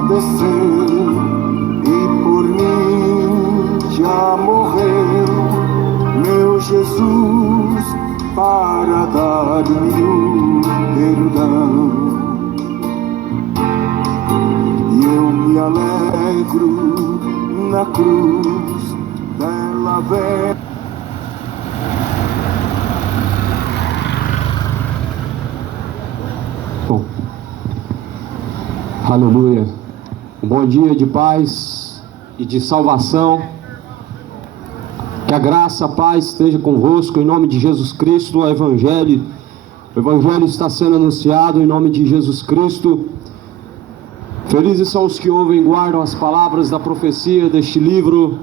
padeceu e por mim já morreu, meu Jesus, para dar-me o perdão. E eu me alegro na cruz dela velha. Bom, aleluia, um bom dia de paz e de salvação, que a graça, a paz esteja convosco em nome de Jesus Cristo. O Evangelho está sendo anunciado em nome de Jesus Cristo. Felizes são os que ouvem e guardam as palavras da profecia deste livro,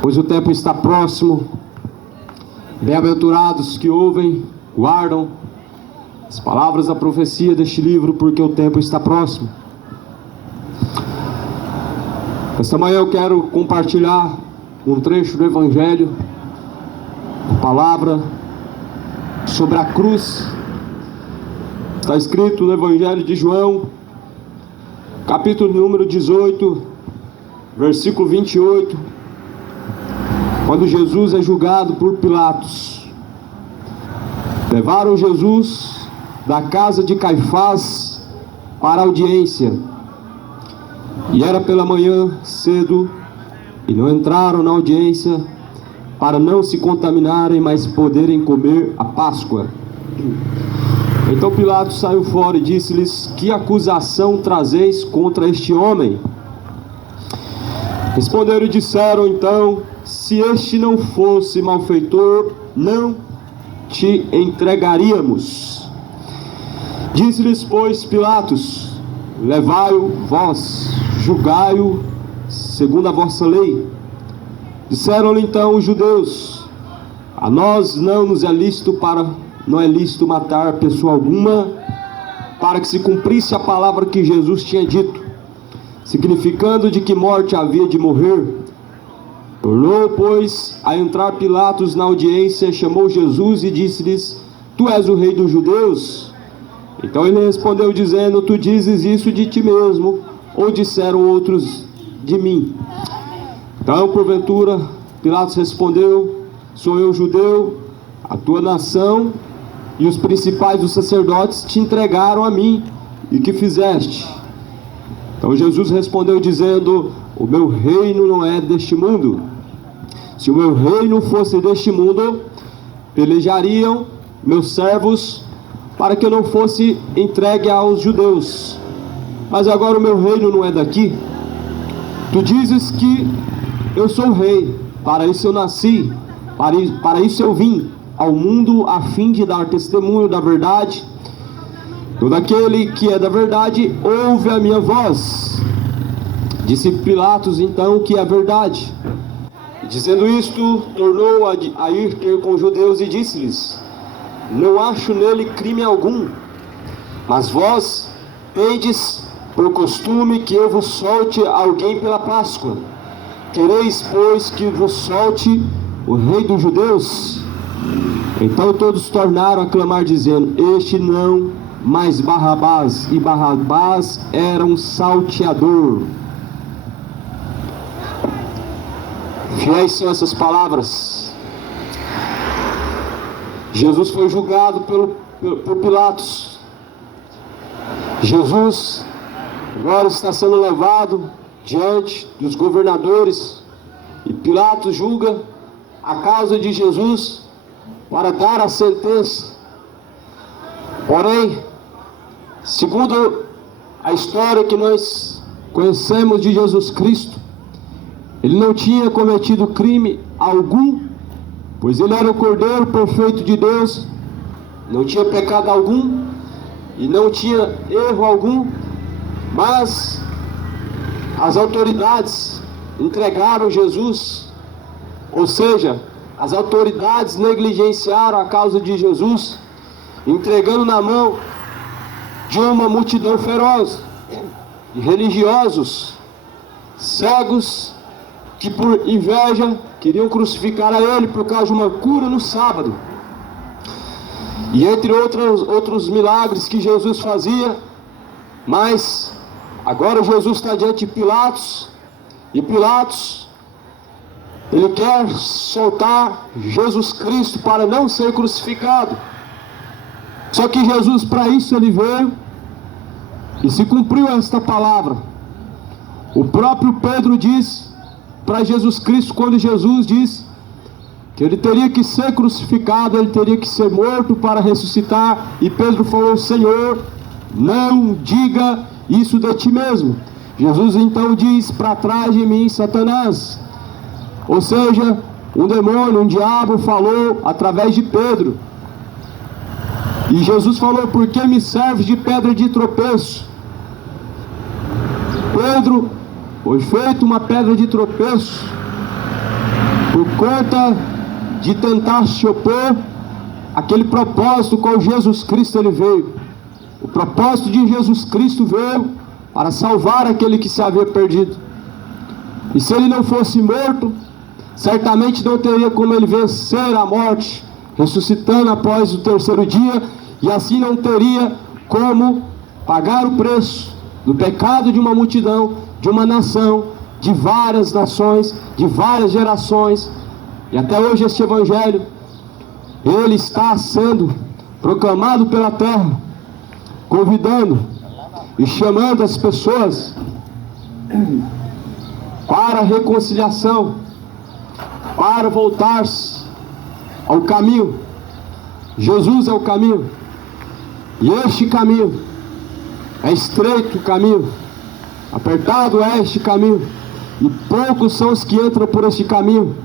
pois o tempo está próximo. Bem-aventurados que ouvem, guardam as palavras da profecia deste livro, porque o tempo está próximo. Esta manhã eu quero compartilhar um trecho do Evangelho, uma palavra sobre a cruz. Está escrito no Evangelho de João, capítulo número 18, versículo 28, quando Jesus é julgado por Pilatos. Levaram Jesus da casa de Caifás para a audiência, e era pela manhã cedo, e não entraram na audiência para não se contaminarem, mas poderem comer a Páscoa. Então Pilatos saiu fora e disse-lhes: que acusação trazeis contra este homem? Responderam e disseram então: se este não fosse malfeitor, não te entregaríamos. Disse-lhes, pois, Pilatos: levai-o vós, julgai-o segundo a vossa lei. Disseram-lhe então os judeus: a nós não é lícito matar pessoa alguma, para que se cumprisse a palavra que Jesus tinha dito, significando de que morte havia de morrer. Tornou, pois, a entrar Pilatos na audiência, chamou Jesus e disse-lhes: tu és o rei dos judeus? Então ele respondeu dizendo: tu dizes isso de ti mesmo, ou disseram outros de mim? Então, porventura, Pilatos respondeu: sou eu judeu? A tua nação e os principais dos sacerdotes te entregaram a mim, e que fizeste? Então Jesus respondeu dizendo: o meu reino não é deste mundo. Se o meu reino fosse deste mundo, pelejariam meus servos para que eu não fosse entregue aos judeus. Mas agora o meu reino não é daqui. Tu dizes que eu sou rei, para isso eu nasci, para isso eu vim ao mundo, a fim de dar testemunho da verdade. Todo aquele que é da verdade ouve a minha voz. Disse Pilatos então que é verdade. Dizendo isto, tornou a ir ter com os judeus e disse-lhes: não acho nele crime algum, mas vós tendes por costume que eu vos solte alguém pela Páscoa. Quereis, pois, que vos solte o rei dos judeus? Então todos tornaram a clamar, dizendo: este não, mas Barrabás. E Barrabás era um salteador. Fiéis são essas palavras. Jesus foi julgado por Pilatos. Jesus agora está sendo levado diante dos governadores, e Pilatos julga a causa de Jesus para dar a sentença. Porém, segundo a história que nós conhecemos de Jesus Cristo, ele não tinha cometido crime algum, pois ele era o Cordeiro perfeito de Deus, não tinha pecado algum e não tinha erro algum. Mas as autoridades entregaram Jesus, ou seja, as autoridades negligenciaram a causa de Jesus, entregando na mão de uma multidão feroz de religiosos, cegos, que por inveja queriam crucificar a ele por causa de uma cura no sábado. E entre outros milagres que Jesus fazia, mas Agora Jesus está diante de Pilatos, e Pilatos, ele quer soltar Jesus Cristo para não ser crucificado. Só que Jesus, para isso, ele veio e se cumpriu esta palavra. O próprio Pedro diz para Jesus Cristo, quando Jesus diz que ele teria que ser crucificado, ele teria que ser morto para ressuscitar, e Pedro falou: Senhor, não diga isso de ti mesmo. Jesus então diz: para trás de mim, Satanás. Ou seja, um demônio, um diabo falou através de Pedro. E Jesus falou: por que me serve de pedra de tropeço? Pedro foi feito uma pedra de tropeço por conta de tentar se opor àquele propósito com Jesus Cristo ele veio. O propósito de Jesus Cristo veio para salvar aquele que se havia perdido. E se ele não fosse morto, certamente não teria como ele vencer a morte, ressuscitando após o terceiro dia, e assim não teria como pagar o preço do pecado de uma multidão, de uma nação, de várias nações, de várias gerações. E até hoje este evangelho, ele está sendo proclamado pela terra, convidando e chamando as pessoas para a reconciliação, para voltar-se ao caminho. Jesus é o caminho, e este caminho é estreito, o caminho apertado é este caminho, e poucos são os que entram por este caminho.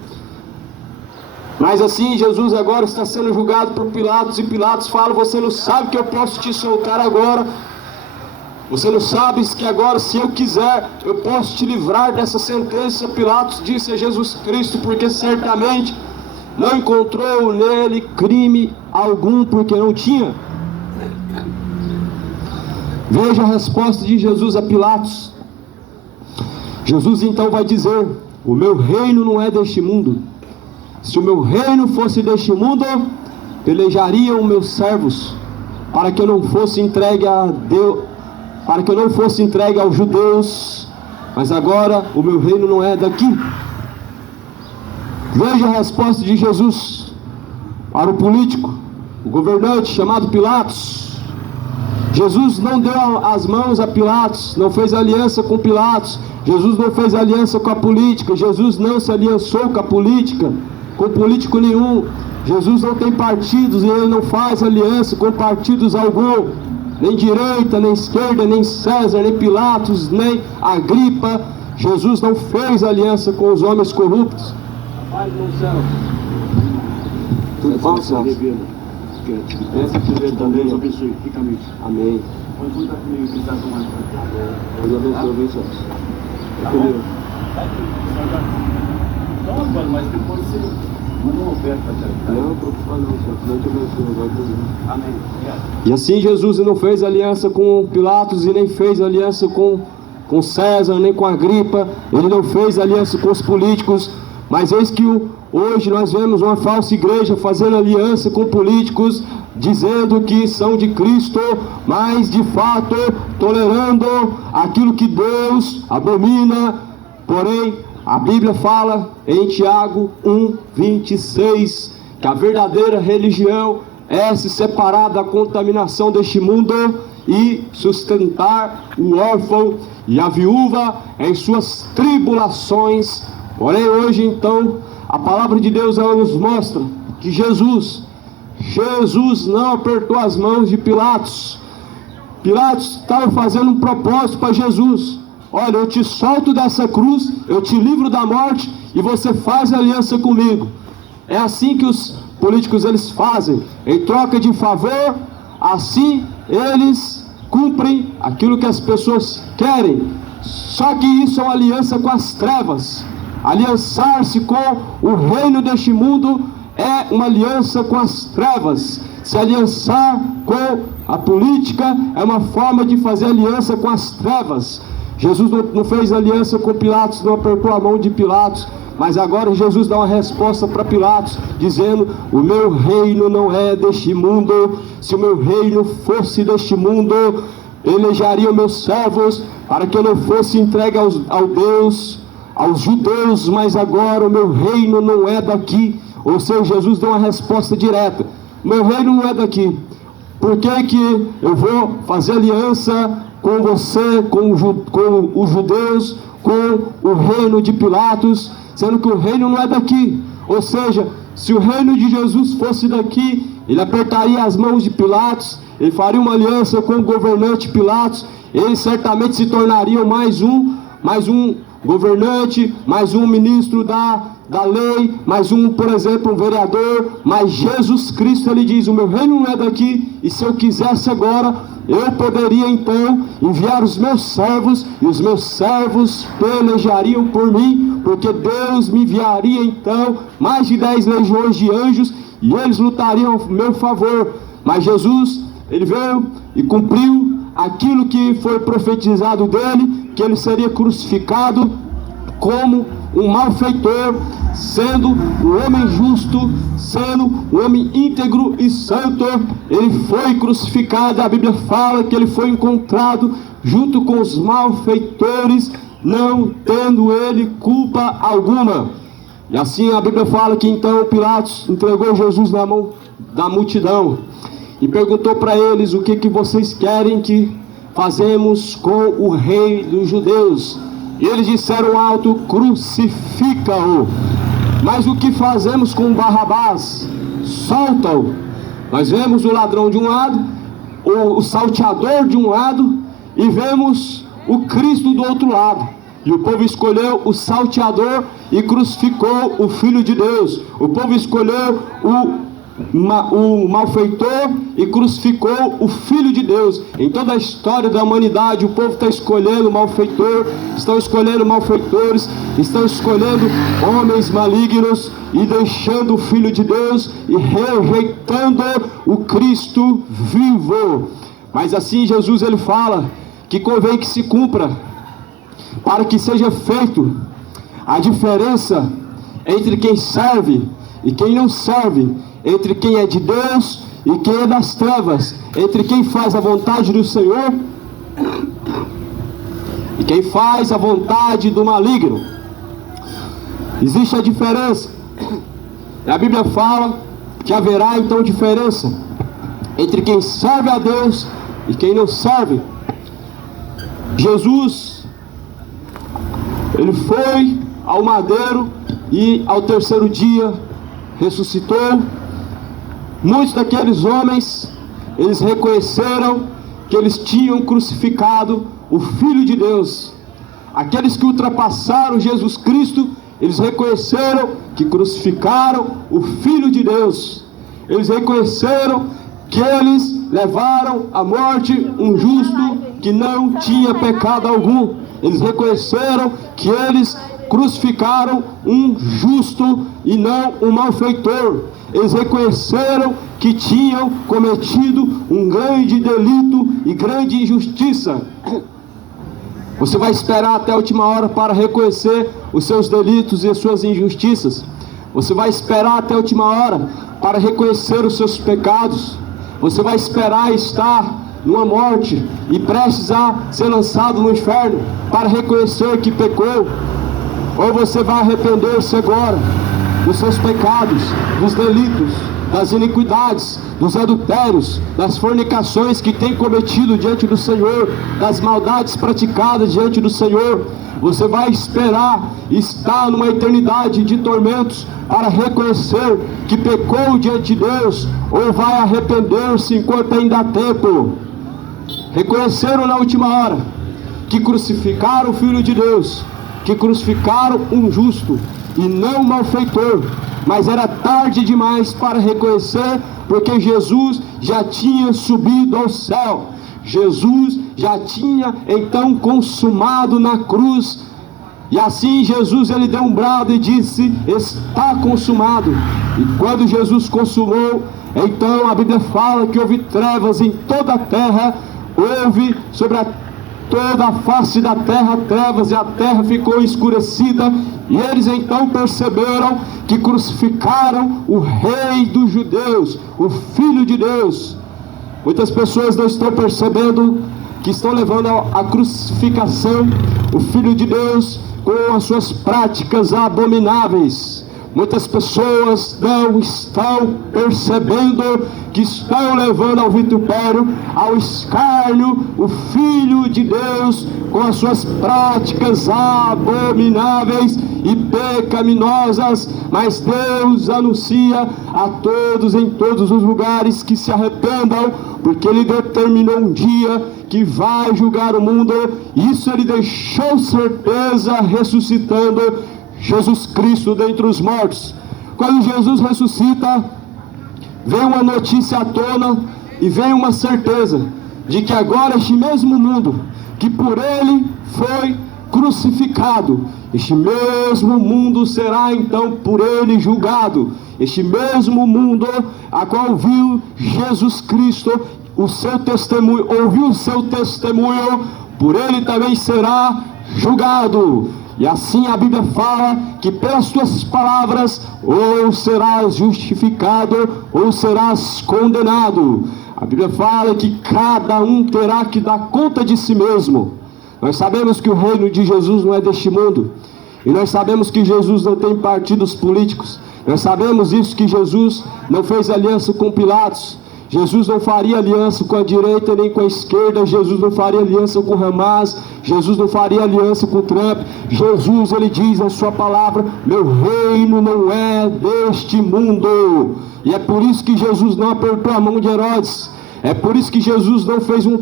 Mas assim, Jesus agora está sendo julgado por Pilatos, e Pilatos fala: você não sabe que eu posso te soltar agora? Você não sabe que agora, se eu quiser, eu posso te livrar dessa sentença? Pilatos disse a Jesus Cristo, porque certamente não encontrou nele crime algum, porque não tinha. Veja a resposta de Jesus a Pilatos. Jesus então vai dizer: o meu reino não é deste mundo. Se o meu reino fosse deste mundo, pelejariam meus servos, para que eu não fosse entregue a Deus, para que eu não fosse entregue aos judeus. Mas agora o meu reino não é daqui. Veja a resposta de Jesus para o político, o governante chamado Pilatos. Jesus não deu as mãos a Pilatos, não fez aliança com Pilatos. Jesus não fez aliança com a política. Jesus não se aliançou com a política, com político nenhum. Jesus não tem partidos e ele não faz aliança com partidos algum, nem direita, nem esquerda, nem César, nem Pilatos, nem Agripa. Jesus não fez aliança com os homens corruptos. Paz no céu. Tudo bom, Celso? Essa que também Deus abençoe, fica amigo. Amém. Pode contar comigo que está tomando. Deus abençoe, Celso. Entendeu? Não, mas depois você manda uma oferta para te. Não, preocupa não, Celso. Não te abençoe. Amém. E assim Jesus não fez aliança com Pilatos e nem fez aliança com César, nem com Agripa. Ele não fez aliança com os políticos. Mas eis que hoje nós vemos uma falsa igreja fazendo aliança com políticos, dizendo que são de Cristo, mas de fato tolerando aquilo que Deus abomina. Porém, a Bíblia fala em Tiago 1:26 que a verdadeira religião é se separar da contaminação deste mundo e sustentar o órfão e a viúva em suas tribulações. Porém, hoje então, a palavra de Deus ela nos mostra que Jesus não apertou as mãos de Pilatos. Pilatos estava fazendo um propósito para Jesus: olha, eu te solto dessa cruz, eu te livro da morte e você faz aliança comigo. É assim que os políticos eles fazem, em troca de favor, assim eles cumprem aquilo que as pessoas querem. Só que isso é uma aliança com as trevas. Aliançar-se com o reino deste mundo é uma aliança com as trevas. Se aliançar com a política é uma forma de fazer aliança com as trevas. Jesus não fez aliança com Pilatos, não apertou a mão de Pilatos, mas agora Jesus dá uma resposta para Pilatos, dizendo: o meu reino não é deste mundo. Se o meu reino fosse deste mundo, pelejariam meus servos, para que eu não fosse entregue aos judeus, mas agora o meu reino não é daqui. Ou seja, Jesus deu uma resposta direta: meu reino não é daqui. Por que que eu vou fazer aliança com você, com os judeus, com o reino de Pilatos, sendo que o reino não é daqui? Ou seja, se o reino de Jesus fosse daqui, ele apertaria as mãos de Pilatos, ele faria uma aliança com o governante Pilatos, eles certamente se tornariam mais um governante, mais um ministro da lei, mais um, por exemplo, um vereador. Mas Jesus Cristo, ele diz: o meu reino não é daqui, e se eu quisesse agora, eu poderia então enviar os meus servos, e os meus servos pelejariam por mim, porque Deus me enviaria então mais de 10 legiões de anjos, e eles lutariam a meu favor. Mas Jesus, ele veio e cumpriu aquilo que foi profetizado dele, que ele seria crucificado como um malfeitor, sendo um homem justo, sendo um homem íntegro e santo. Ele foi crucificado. A Bíblia fala que ele foi encontrado junto com os malfeitores, não tendo ele culpa alguma. E assim a Bíblia fala que então Pilatos entregou Jesus na mão da multidão e perguntou para eles: o que vocês querem que fazemos com o rei dos judeus? E eles disseram alto: crucifica-o. Mas o que fazemos com Barrabás? Solta-o. Nós vemos o ladrão de um lado, o salteador de um lado, e vemos o Cristo do outro lado. E o povo escolheu o salteador e crucificou o Filho de Deus. O povo escolheu o malfeitor e crucificou o Filho de Deus. Em toda a história da humanidade, o povo está escolhendo malfeitor, estão escolhendo malfeitores, estão escolhendo homens malignos e deixando o Filho de Deus e rejeitando o Cristo vivo. Mas assim Jesus, ele fala que convém que se cumpra, para que seja feito a diferença entre quem serve e quem não serve, entre quem é de Deus e quem é das trevas, entre quem faz a vontade do Senhor e quem faz a vontade do maligno. Existe a diferença. A Bíblia fala que haverá então diferença entre quem serve a Deus e quem não serve. Jesus, ele foi ao madeiro e ao terceiro dia ressuscitou. Muitos daqueles homens, eles reconheceram que eles tinham crucificado o Filho de Deus. Aqueles que ultrapassaram Jesus Cristo, eles reconheceram que crucificaram o Filho de Deus. Eles reconheceram que eles levaram à morte um justo que não tinha pecado algum. Eles reconheceram que eles crucificaram um justo e não um malfeitor. Eles reconheceram que tinham cometido um grande delito e grande injustiça. Você vai esperar até a última hora para reconhecer os seus delitos e as suas injustiças? Você vai esperar até a última hora para reconhecer os seus pecados? Você vai esperar estar numa morte e prestes a ser lançado no inferno para reconhecer que pecou? Ou você vai arrepender-se agora dos seus pecados, dos delitos, das iniquidades, dos adultérios, das fornicações que tem cometido diante do Senhor, das maldades praticadas diante do Senhor? Você vai esperar estar numa eternidade de tormentos para reconhecer que pecou diante de Deus, ou vai arrepender-se enquanto ainda há tempo? Reconheceram na última hora que crucificaram o Filho de Deus, que crucificaram um justo e não um malfeitor, mas era tarde demais para reconhecer, porque Jesus já tinha subido ao céu. Jesus já tinha então consumado na cruz. E assim Jesus, ele deu um brado e disse: está consumado. E quando Jesus consumou, então a Bíblia fala que houve trevas em toda a terra, houve sobre toda a face da terra trevas, e a terra ficou escurecida. E eles então perceberam que crucificaram o Rei dos Judeus, o Filho de Deus. Muitas pessoas não estão percebendo que estão levando à crucificação o Filho de Deus com as suas práticas abomináveis. Muitas pessoas não estão percebendo que estão levando ao vitupério, ao escárnio, o Filho de Deus com as suas práticas abomináveis e pecaminosas. Mas Deus anuncia a todos em todos os lugares que se arrependam, porque Ele determinou um dia que vai julgar o mundo. Isso Ele deixou certeza ressuscitando Jesus Cristo dentre os mortos. Quando Jesus ressuscita, vem uma notícia à tona e vem uma certeza de que agora este mesmo mundo que por Ele foi crucificado, este mesmo mundo será então por Ele julgado. Este mesmo mundo a qual viu Jesus Cristo, o seu testemunho, ouviu o seu testemunho, por Ele também será julgado. E assim a Bíblia fala que pelas tuas palavras ou serás justificado ou serás condenado. A Bíblia fala que cada um terá que dar conta de si mesmo. Nós sabemos que o reino de Jesus não é deste mundo. E nós sabemos que Jesus não tem partidos políticos. Nós sabemos isso, que Jesus não fez aliança com Pilatos. Jesus não faria aliança com a direita nem com a esquerda. Jesus não faria aliança com Hamas. Jesus não faria aliança com Trump. Jesus, Ele diz na sua palavra: meu reino não é deste mundo. E é por isso que Jesus não apertou a mão de Herodes. É por isso que Jesus não fez um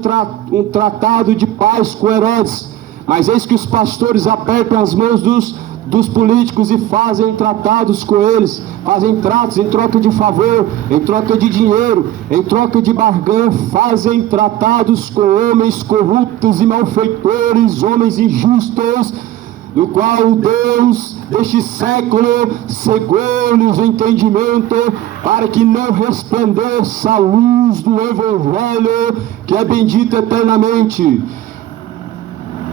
tratado de paz com Herodes. Mas eis que os pastores apertam as mãos dos políticos e fazem tratados com eles, fazem tratos em troca de favor, em troca de dinheiro, em troca de barganha, fazem tratados com homens corruptos e malfeitores, homens injustos, no qual o Deus deste século cegou-lhes o entendimento, para que não resplandeça a luz do Evangelho, que é bendito eternamente.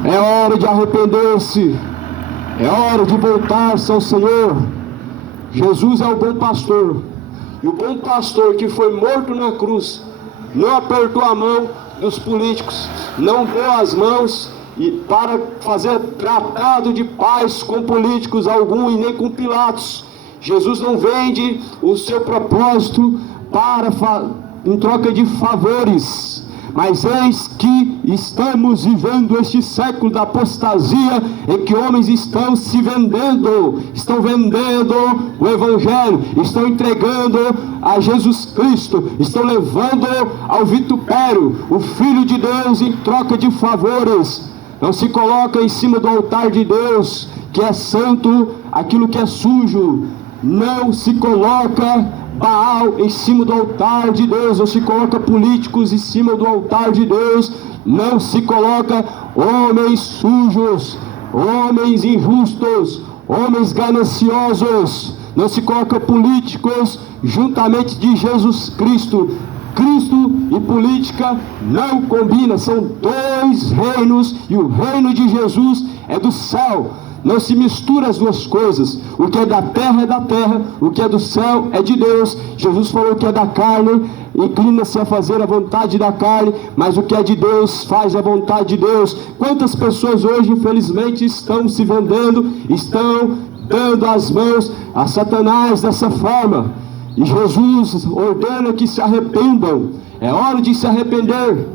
É hora de arrepender-se. É hora de voltar-se ao Senhor. Jesus é o bom pastor. E o bom pastor que foi morto na cruz não apertou a mão dos políticos, não deu as mãos para fazer tratado de paz com políticos algum e nem com Pilatos. Jesus não vende o seu propósito em troca de favores. Mas eis que estamos vivendo este século da apostasia, em que homens estão se vendendo, estão vendendo o Evangelho, estão entregando a Jesus Cristo, estão levando ao vitupério o Filho de Deus em troca de favores. Não se coloca em cima do altar de Deus, que é santo, aquilo que é sujo. Não se coloca Baal em cima do altar de Deus, não se coloca políticos em cima do altar de Deus, não se coloca homens sujos, homens injustos, homens gananciosos, não se coloca políticos juntamente de Jesus Cristo. Cristo e política não combinam, são dois reinos, e o reino de Jesus é do céu. Não se mistura as duas coisas. O que é da terra, o que é do céu é de Deus. Jesus falou que é da carne, inclina-se a fazer a vontade da carne, mas o que é de Deus, faz a vontade de Deus. Quantas pessoas hoje, infelizmente, estão se vendendo, estão dando as mãos a Satanás dessa forma. E Jesus ordena que se arrependam. É hora de se arrepender.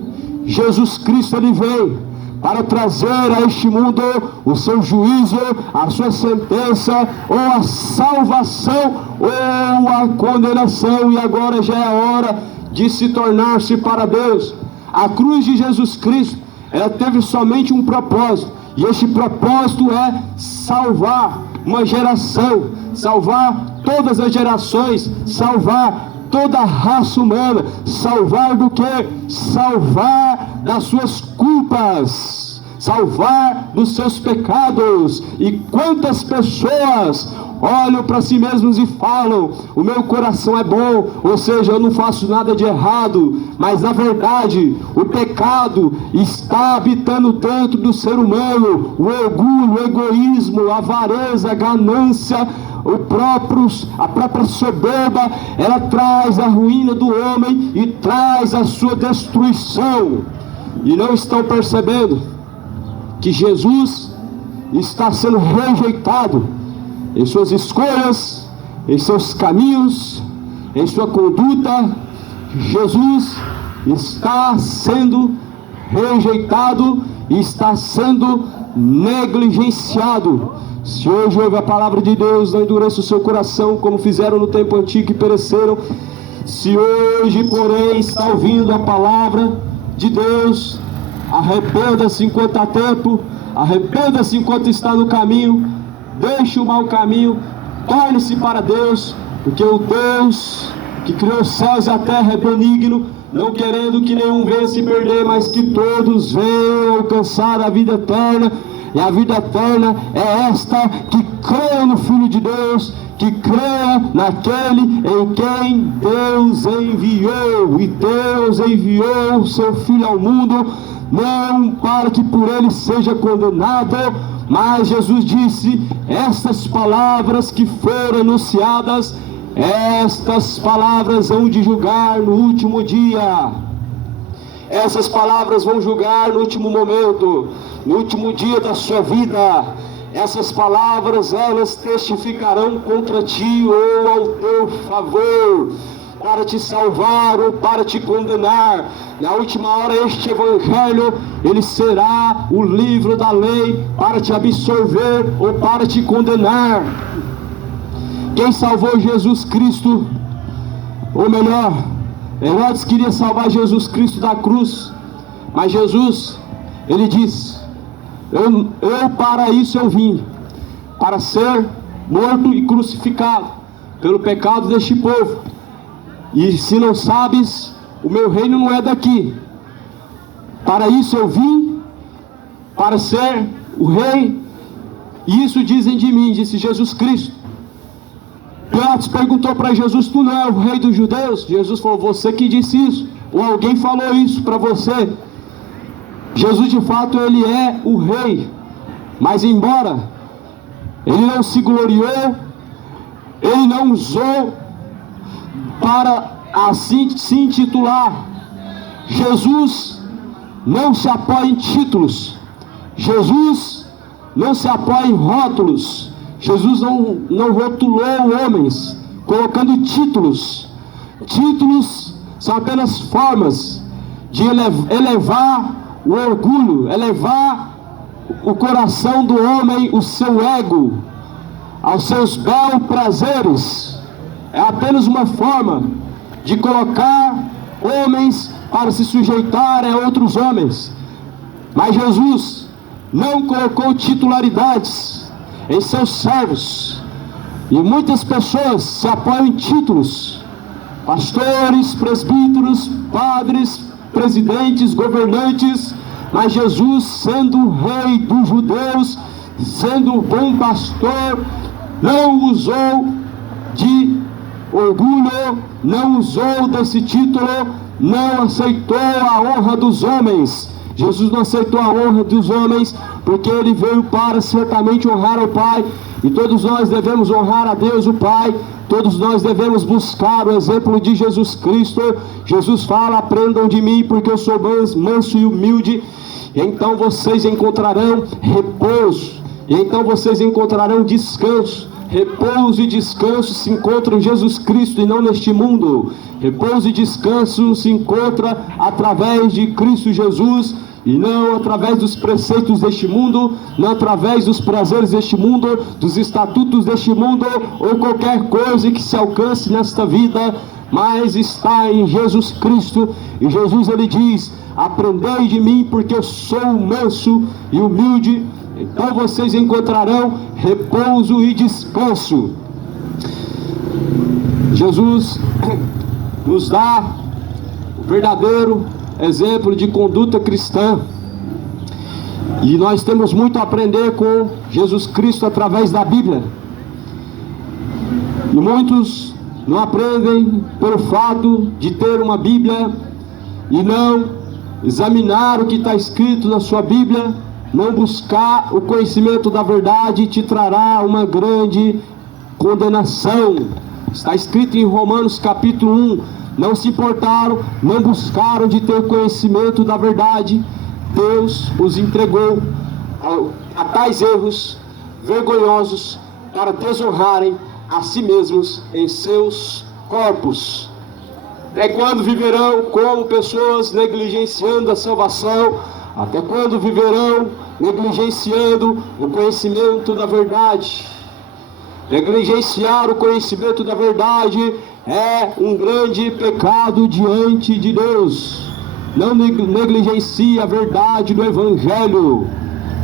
Jesus Cristo, Ele vem para trazer a este mundo o seu juízo, a sua sentença, ou a salvação, ou a condenação. E agora já é hora de se tornar-se para Deus. A cruz de Jesus Cristo, ela teve somente um propósito, e este propósito é salvar uma geração, salvar todas as gerações, salvar toda a raça humana. Salvar do que? Salvar das suas culpas, salvar dos seus pecados. E quantas pessoas olham para si mesmos e falam: o meu coração é bom, ou seja, eu não faço nada de errado. Mas na verdade o pecado está habitando dentro do ser humano. O orgulho, o egoísmo, a avareza, a ganância, a própria soberba, ela traz a ruína do homem e traz a sua destruição. e não estão percebendo que Jesus está sendo rejeitado em suas escolhas, em seus caminhos, em sua conduta. Jesus está sendo rejeitado e está sendo negligenciado. Se hoje ouve a palavra de Deus, não endureça o seu coração como fizeram no tempo antigo e pereceram. Se hoje, porém, está ouvindo a palavra de Deus, arrependa-se enquanto há tempo, arrependa-se enquanto está no caminho, deixe o mau caminho, torne-se para Deus, porque o Deus que criou os céus e a terra é benigno, não querendo que nenhum venha se perder, mas que todos venham alcançar a vida eterna. E a vida eterna é esta: que creia no Filho de Deus, que creia naquele em quem Deus enviou. E Deus enviou o seu Filho ao mundo, não para que por ele seja condenado, mas Jesus disse: estas palavras que foram anunciadas, estas palavras hão de julgar no último dia. Essas palavras vão julgar no último momento, no último dia da sua vida. Essas palavras, elas testificarão contra ti ou ao teu favor, para te salvar ou para te condenar. Na última hora, este evangelho, ele será o livro da lei para te absolver ou para te condenar. Quem salvou Jesus Cristo, ou melhor, Herodes queria salvar Jesus Cristo da cruz, mas Jesus, ele diz: eu para isso eu vim, para ser morto e crucificado pelo pecado deste povo. E se não sabes, o meu reino não é daqui. Para isso eu vim, para ser o rei, e isso dizem de mim, disse Jesus Cristo. Pilatos perguntou para Jesus: tu não é o rei dos judeus? Jesus falou: você que disse isso, ou alguém falou isso para você. Jesus de fato ele é o rei, mas embora ele não se gloriou, ele não usou para assim se intitular. Jesus não se apoia em títulos, Jesus não se apoia em rótulos. Jesus não rotulou homens colocando títulos. Títulos são apenas formas de elevar o orgulho, elevar o coração do homem, o seu ego, aos seus belos prazeres. É apenas uma forma de colocar homens para se sujeitarem a outros homens. Mas Jesus não colocou titularidades em seus servos. E muitas pessoas se apoiam em títulos: pastores, presbíteros, padres, presidentes, governantes. Mas Jesus, sendo o rei dos judeus, sendo o bom pastor, não usou de orgulho, não usou desse título, não aceitou a honra dos homens. Jesus não aceitou a honra dos homens, porque ele veio para certamente honrar ao Pai, e todos nós devemos honrar a Deus o Pai. Todos nós devemos buscar o exemplo de Jesus Cristo. Jesus fala: aprendam de mim, porque eu sou manso e humilde, e então vocês encontrarão repouso, e então vocês encontrarão descanso. Repouso e descanso se encontram em Jesus Cristo e não neste mundo. Repouso e descanso se encontra através de Cristo Jesus, e não através dos preceitos deste mundo, não através dos prazeres deste mundo, dos estatutos deste mundo, ou qualquer coisa que se alcance nesta vida, mas está em Jesus Cristo. E Jesus ele diz: aprendei de mim, porque eu sou manso e humilde, então vocês encontrarão repouso e descanso. Jesus nos dá o verdadeiro exemplo de conduta cristã, e nós temos muito a aprender com Jesus Cristo através da Bíblia. E muitos não aprendem pelo fato de ter uma Bíblia e não examinar o que está escrito na sua Bíblia. Não buscar o conhecimento da verdade te trará uma grande condenação. Está escrito em Romanos capítulo 1: não se importaram, não buscaram de ter conhecimento da verdade, Deus os entregou a tais erros vergonhosos para desonrarem a si mesmos em seus corpos. Até quando viverão como pessoas negligenciando a salvação? Até quando viverão negligenciando o conhecimento da verdade? Negligenciar o conhecimento da verdade é um grande pecado diante de Deus. Não negligencie a verdade do Evangelho.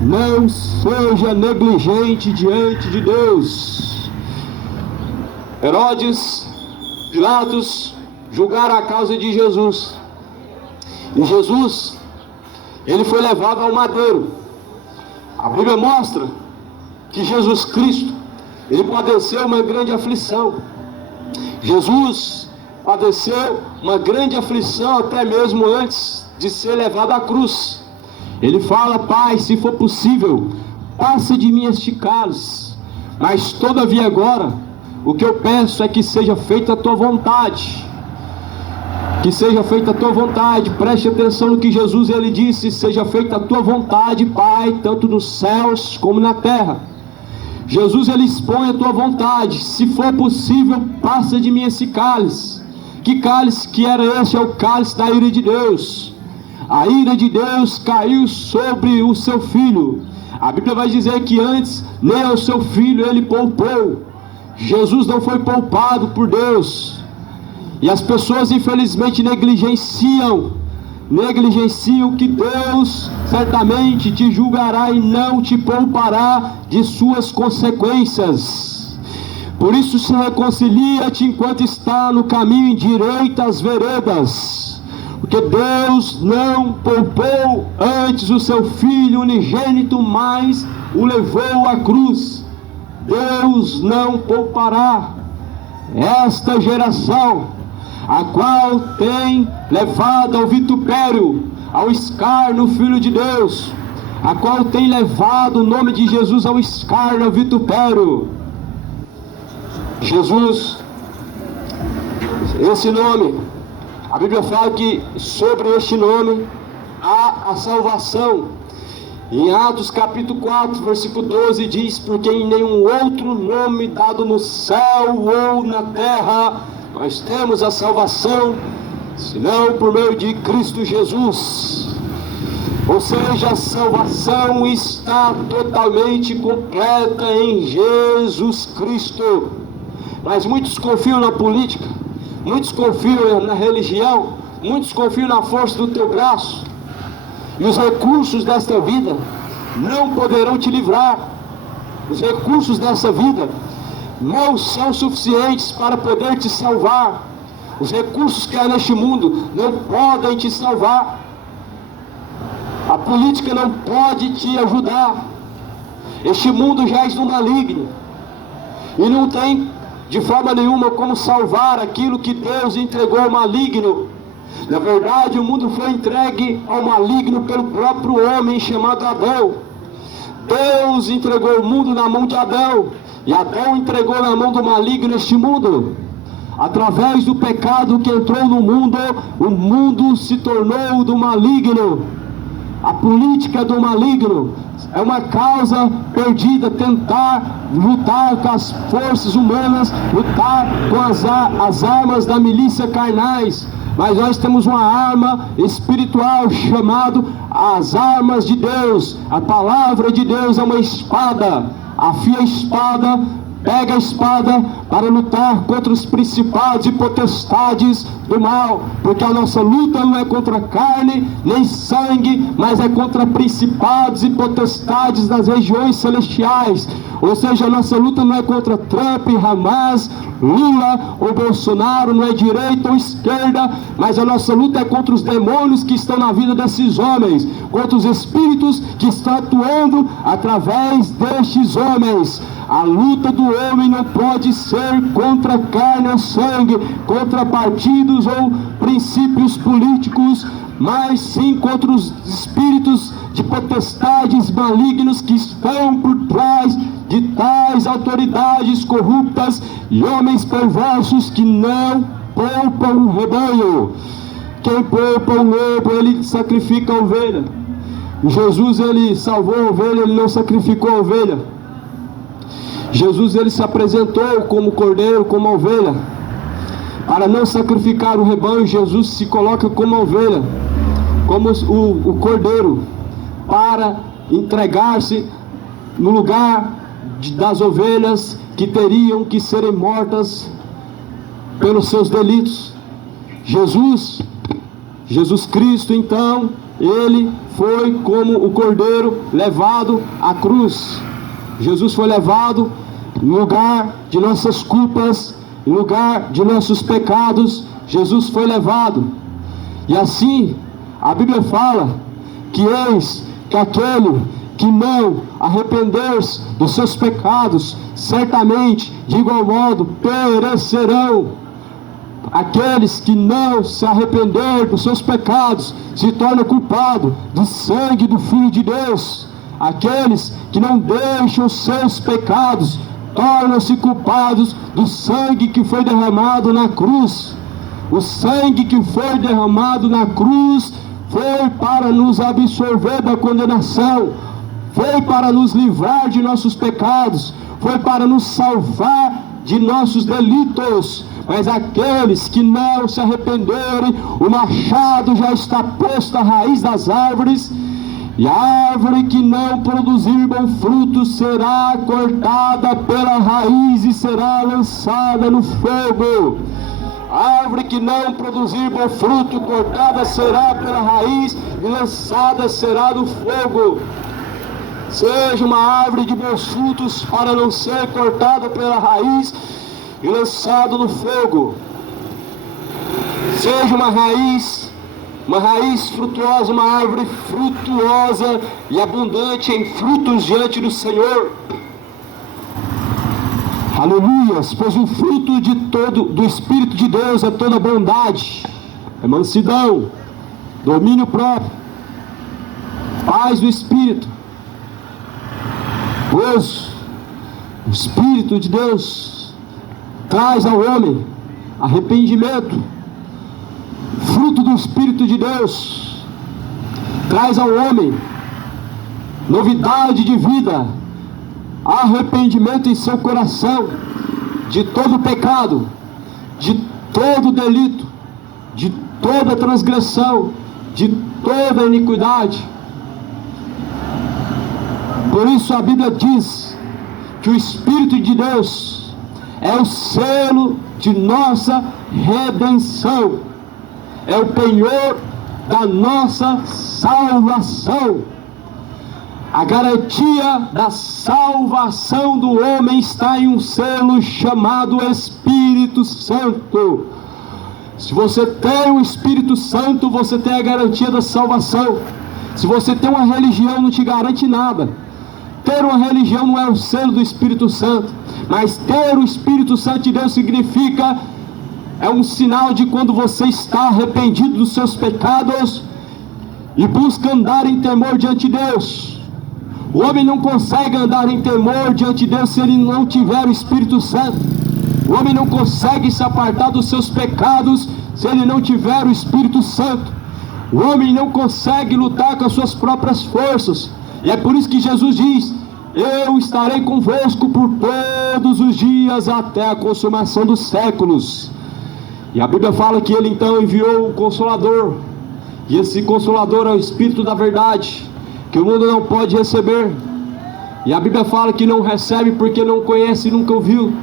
Não seja negligente diante de Deus. Herodes, Pilatos julgaram a causa de Jesus. E Jesus, ele foi levado ao madeiro. A Bíblia mostra que Jesus Cristo, ele padeceu uma grande aflição. Jesus padeceu uma grande aflição até mesmo antes de ser levado à cruz. Ele fala: Pai, se for possível, passa de mim este cálice, mas todavia agora, o que eu peço é que seja feita a tua vontade. Que seja feita a tua vontade. Preste atenção no que Jesus ele disse: seja feita a tua vontade, Pai, tanto nos céus como na terra. Jesus ele expõe a tua vontade. Se for possível, passa de mim esse cálice. Que cálice que era esse? É o cálice da ira de Deus. A ira de Deus caiu sobre o seu filho. A Bíblia vai dizer que antes nem ao seu filho ele poupou. Jesus não foi poupado por Deus. E as pessoas infelizmente negligenciam que Deus certamente te julgará e não te poupará de suas consequências. Por isso se reconcilia-te enquanto está no caminho direito às veredas, porque Deus não poupou antes o seu Filho unigênito, mas o levou à cruz. Deus não poupará esta geração, a qual tem levado ao vitupério, ao escárnio o Filho de Deus, a qual tem levado o nome de Jesus ao escárnio, ao vitupério. Jesus, esse nome, a Bíblia fala que sobre este nome há a salvação. Em Atos capítulo 4, versículo 12 diz: porque em nenhum outro nome dado no céu ou na terra nós temos a salvação, senão por meio de Cristo Jesus. Ou seja, a salvação está totalmente completa em Jesus Cristo. Mas muitos confiam na política, muitos confiam na religião, muitos confiam na força do teu braço. E os recursos desta vida não poderão te livrar. Os recursos dessa vida não são suficientes para poder te salvar. Os recursos que há neste mundo não podem te salvar. A política não pode te ajudar. Este mundo jaz no maligno e não tem de forma nenhuma como salvar aquilo que Deus entregou ao maligno. Na verdade, o mundo foi entregue ao maligno pelo próprio homem chamado Adão. Deus entregou o mundo na mão de Adão, e Adão entregou na mão do maligno este mundo. Através do pecado que entrou no mundo, o mundo se tornou do maligno. A política do maligno é uma causa perdida. Tentar lutar com as forças humanas, lutar com as armas da milícia carnais. Mas nós temos uma arma espiritual chamada as armas de Deus. A palavra de Deus é uma espada. Afia a espada, pega a espada para lutar contra os principados e potestades do mal, porque a nossa luta não é contra carne nem sangue, mas é contra principados e potestades das regiões celestiais. Ou seja, a nossa luta não é contra Trump, Hamas, Lula ou Bolsonaro, não é direita ou esquerda, mas a nossa luta é contra os demônios que estão na vida desses homens, contra os espíritos que estão atuando através destes homens. A luta do homem não pode ser contra carne ou sangue, contra partidos ou princípios políticos, mas sim contra os espíritos de potestades malignos que estão por trás de tais autoridades corruptas e homens perversos que não poupam o rebanho. Quem poupa o lobo, ele sacrifica a ovelha. Jesus, ele salvou a ovelha, ele não sacrificou a ovelha. Jesus, ele se apresentou como cordeiro, como ovelha. Para não sacrificar o rebanho, Jesus se coloca como ovelha, como o cordeiro, para entregar-se no lugar das ovelhas que teriam que serem mortas pelos seus delitos. Jesus Cristo, então, ele foi como o cordeiro levado à cruz. Jesus foi levado no lugar de nossas culpas, no lugar de nossos pecados. Jesus foi levado. E assim, a Bíblia fala que eis que aquele que não arrepender-se dos seus pecados, certamente, de igual modo, perecerão. Aqueles que não se arrepender dos seus pecados se tornam culpados do sangue do Filho de Deus. Aqueles que não deixam os seus pecados tornam-se culpados do sangue que foi derramado na cruz. O sangue que foi derramado na cruz foi para nos absolver da condenação, foi para nos livrar de nossos pecados, foi para nos salvar de nossos delitos. Mas aqueles que não se arrependerem, o machado já está posto à raiz das árvores, e a árvore que não produzir bom fruto será cortada pela raiz e será lançada no fogo. A árvore que não produzir bom fruto, cortada será pela raiz e lançada será no fogo. Seja uma árvore de bons frutos para não ser cortada pela raiz e lançado no fogo. Seja uma raiz frutuosa, uma árvore frutuosa e abundante em frutos diante do Senhor. Aleluias, pois o fruto do Espírito de Deus é toda bondade, é mansidão, domínio próprio, paz do Espírito, gozo. O Espírito de Deus traz ao homem arrependimento. Fruto do Espírito de Deus traz ao homem novidade de vida, arrependimento em seu coração de todo pecado, de todo delito, de toda transgressão, de toda iniquidade. Por isso a Bíblia diz que o Espírito de Deus é o selo de nossa redenção, é o penhor da nossa salvação. A garantia da salvação do homem está em um selo chamado Espírito Santo. Se você tem o Espírito Santo, você tem a garantia da salvação. Se você tem uma religião, não te garante nada. Ter uma religião não é o selo do Espírito Santo, mas ter o Espírito Santo de Deus significa, é um sinal de quando você está arrependido dos seus pecados e busca andar em temor diante de Deus. O homem não consegue andar em temor diante de Deus se ele não tiver o Espírito Santo. O homem não consegue se apartar dos seus pecados se ele não tiver o Espírito Santo. O homem não consegue lutar com as suas próprias forças. E é por isso que Jesus diz: eu estarei convosco por todos os dias até a consumação dos séculos. E a Bíblia fala que ele então enviou o Consolador. E esse Consolador é o Espírito da verdade, que o mundo não pode receber. E a Bíblia fala que não recebe porque não conhece e nunca ouviu.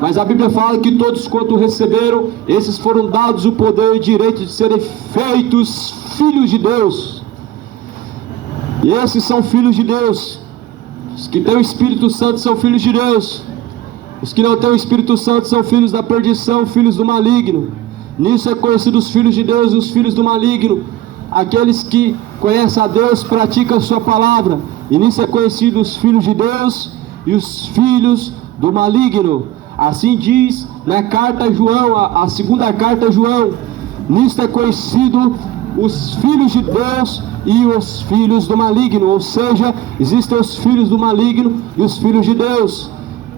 Mas a Bíblia fala que todos quanto receberam, esses foram dados o poder e o direito de serem feitos filhos de Deus. E esses são filhos de Deus. Os que têm o Espírito Santo são filhos de Deus. Os que não têm o Espírito Santo são filhos da perdição, filhos do maligno. Nisso é conhecido os filhos de Deus e os filhos do maligno. Aqueles que conhecem a Deus, praticam a sua palavra. E nisso é conhecido os filhos de Deus e os filhos do maligno. Assim diz na carta a João, a segunda carta a João. Nisso é conhecido os filhos de Deus e os filhos do maligno. Ou seja, existem os filhos do maligno e os filhos de Deus.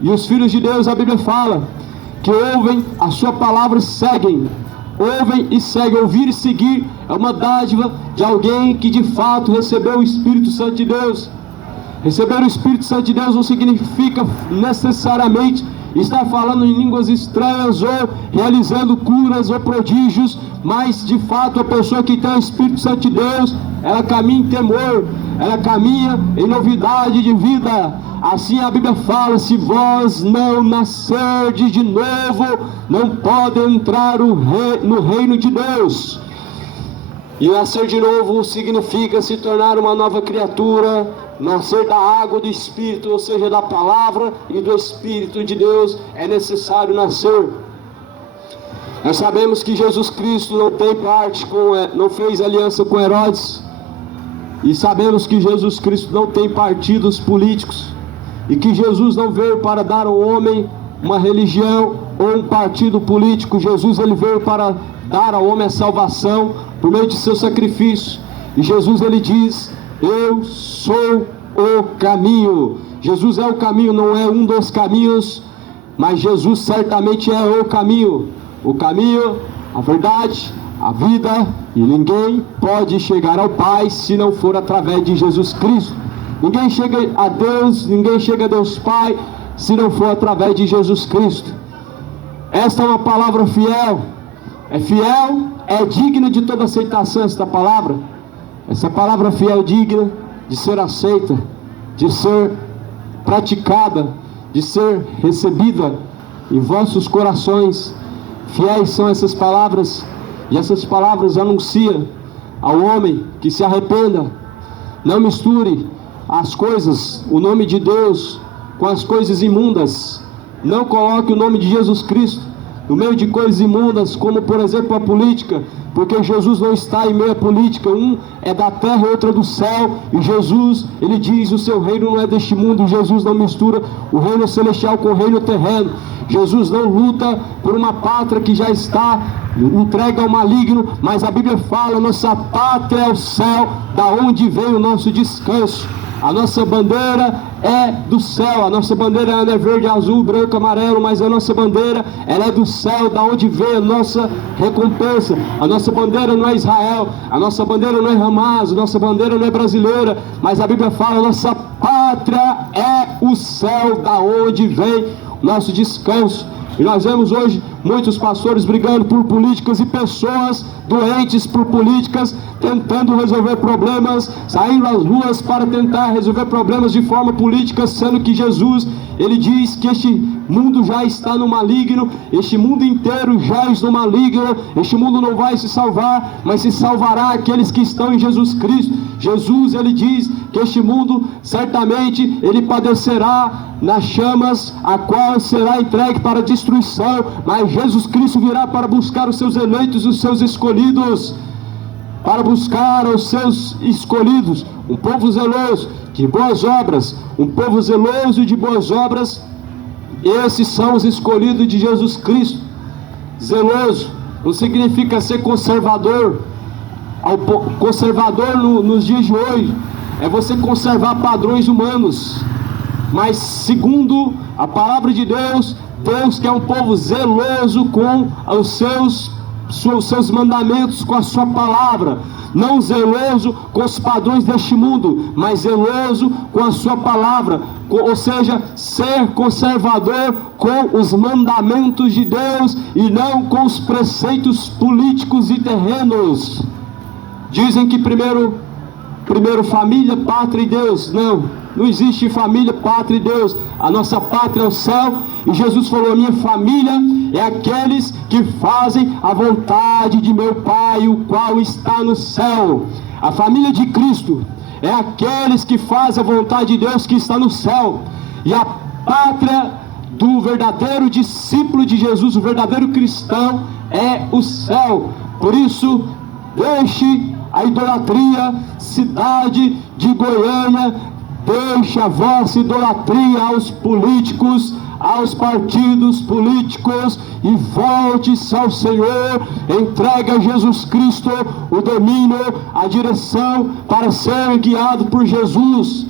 E os filhos de Deus, a Bíblia fala que ouvem a sua palavra e seguem. ouvem e seguem. Ouvir e seguir é uma dádiva de alguém que de fato recebeu o Espírito Santo de Deus. Receber o Espírito Santo de Deus não significa necessariamente estar falando em línguas estranhas ou realizando curas ou prodígios, mas de fato a pessoa que tem o Espírito Santo de Deus, ela caminha em temor, ela caminha em novidade de vida. Assim a Bíblia fala: se vós não nascerdes de novo, não podem entrar no reino de Deus. E nascer de novo significa se tornar uma nova criatura, nascer da água do Espírito, ou seja, da palavra e do Espírito de Deus. É necessário nascer. Nós sabemos que Jesus Cristo não fez aliança com Herodes, e sabemos que Jesus Cristo não tem partidos políticos, e que Jesus não veio para dar ao homem uma religião ou um partido político. Jesus ele veio para dar ao homem a salvação por meio de seu sacrifício. E Jesus ele diz: eu sou o caminho. Jesus é o caminho, não é um dos caminhos, mas Jesus certamente é o caminho. O caminho, a verdade, a vida, e ninguém pode chegar ao Pai se não for através de Jesus Cristo. Ninguém chega a Deus, ninguém chega a Deus Pai se não for através de Jesus Cristo. Esta é uma palavra fiel. É fiel, é digna de toda aceitação esta palavra. Essa palavra fiel, digna de ser aceita, de ser praticada, de ser recebida em vossos corações. Fiéis são essas palavras, e essas palavras anunciam ao homem que se arrependa. Não misture as coisas, o nome de Deus, com as coisas imundas. Não coloque o nome de Jesus Cristo no meio de coisas imundas, como por exemplo a política, porque Jesus não está em meio à política. Um é da terra e outro é do céu, e Jesus, ele diz: o seu reino não é deste mundo. Jesus não mistura o reino celestial com o reino terreno. Jesus não luta por uma pátria que já está entregue ao maligno, mas a Bíblia fala: nossa pátria é o céu, da onde vem o nosso descanso. A nossa bandeira é do céu. A nossa bandeira ela é verde, azul, branco, amarelo, mas a nossa bandeira ela é do céu, da onde vem a nossa recompensa. A nossa bandeira não é Israel, a nossa bandeira não é Hamas, a nossa bandeira não é brasileira, mas a Bíblia fala: nossa pátria é o céu, da onde vem o nosso descanso. E nós vemos hoje muitos pastores brigando por políticas e pessoas doentes por políticas, tentando resolver problemas, saindo às ruas para tentar resolver problemas de forma política, sendo que Jesus, ele diz que este mundo já está no maligno, este mundo inteiro já está no maligno, este mundo não vai se salvar, mas se salvará aqueles que estão em Jesus Cristo. Jesus, ele diz que este mundo, certamente, ele padecerá nas chamas, a qual será entregue para destruição, mas Jesus Cristo virá para buscar os seus eleitos, os seus escolhidos, para buscar os seus escolhidos, um povo zeloso de boas obras, um povo zeloso de boas obras. Esses são os escolhidos de Jesus Cristo. Zeloso não significa ser conservador. Conservador nos dias de hoje é você conservar padrões humanos, mas segundo a palavra de Deus, Deus quer um povo zeloso com os seus mandamentos, com a sua palavra. Não zeloso com os padrões deste mundo, mas zeloso com a sua palavra. Ou seja, ser conservador com os mandamentos de Deus e não com os preceitos políticos e terrenos. Dizem que primeiro família, pátria e Deus. Não existe família, pátria e Deus. A nossa pátria é o céu, e Jesus falou: a minha família é aqueles que fazem a vontade de meu Pai, o qual está no céu. A família de Cristo é aqueles que fazem a vontade de Deus que está no céu. E a pátria do verdadeiro discípulo de Jesus, o verdadeiro cristão, é o céu. Por isso, deixe a idolatria, cidade de Goiânia, deixe a vossa idolatria aos políticos, aos partidos políticos, e volte-se ao Senhor. Entregue a Jesus Cristo o domínio, a direção, para ser guiado por Jesus.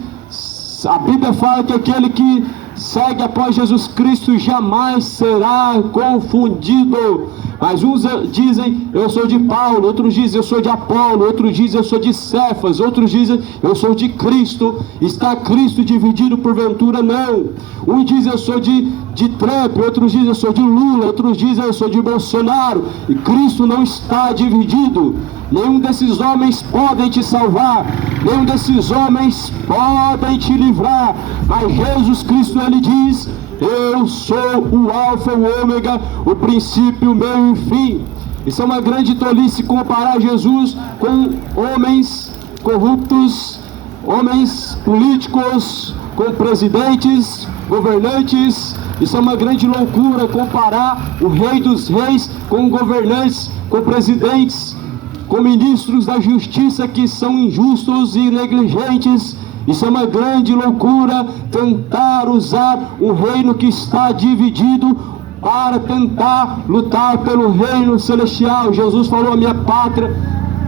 A Bíblia fala que aquele que segue após Jesus Cristo jamais será confundido. Mas uns dizem, eu sou de Paulo, outros dizem, eu sou de Apolo, outros dizem, eu sou de Cefas, outros dizem, eu sou de Cristo. Está Cristo dividido porventura? Não. Um diz, eu sou de Trump, outros dizem, eu sou de Lula, outros dizem, eu sou de Bolsonaro. E Cristo não está dividido. Nenhum desses homens podem te salvar, nenhum desses homens podem te livrar, mas Jesus Cristo, ele diz, eu sou o alfa, o ômega, o princípio, o meio e o fim. Isso é uma grande tolice comparar Jesus com homens corruptos, homens políticos, com presidentes, governantes. Isso é uma grande loucura comparar o Rei dos Reis com governantes, com presidentes, com ministros da justiça que são injustos e negligentes. Isso é uma grande loucura tentar usar um reino que está dividido para tentar lutar pelo reino celestial. Jesus falou, a minha pátria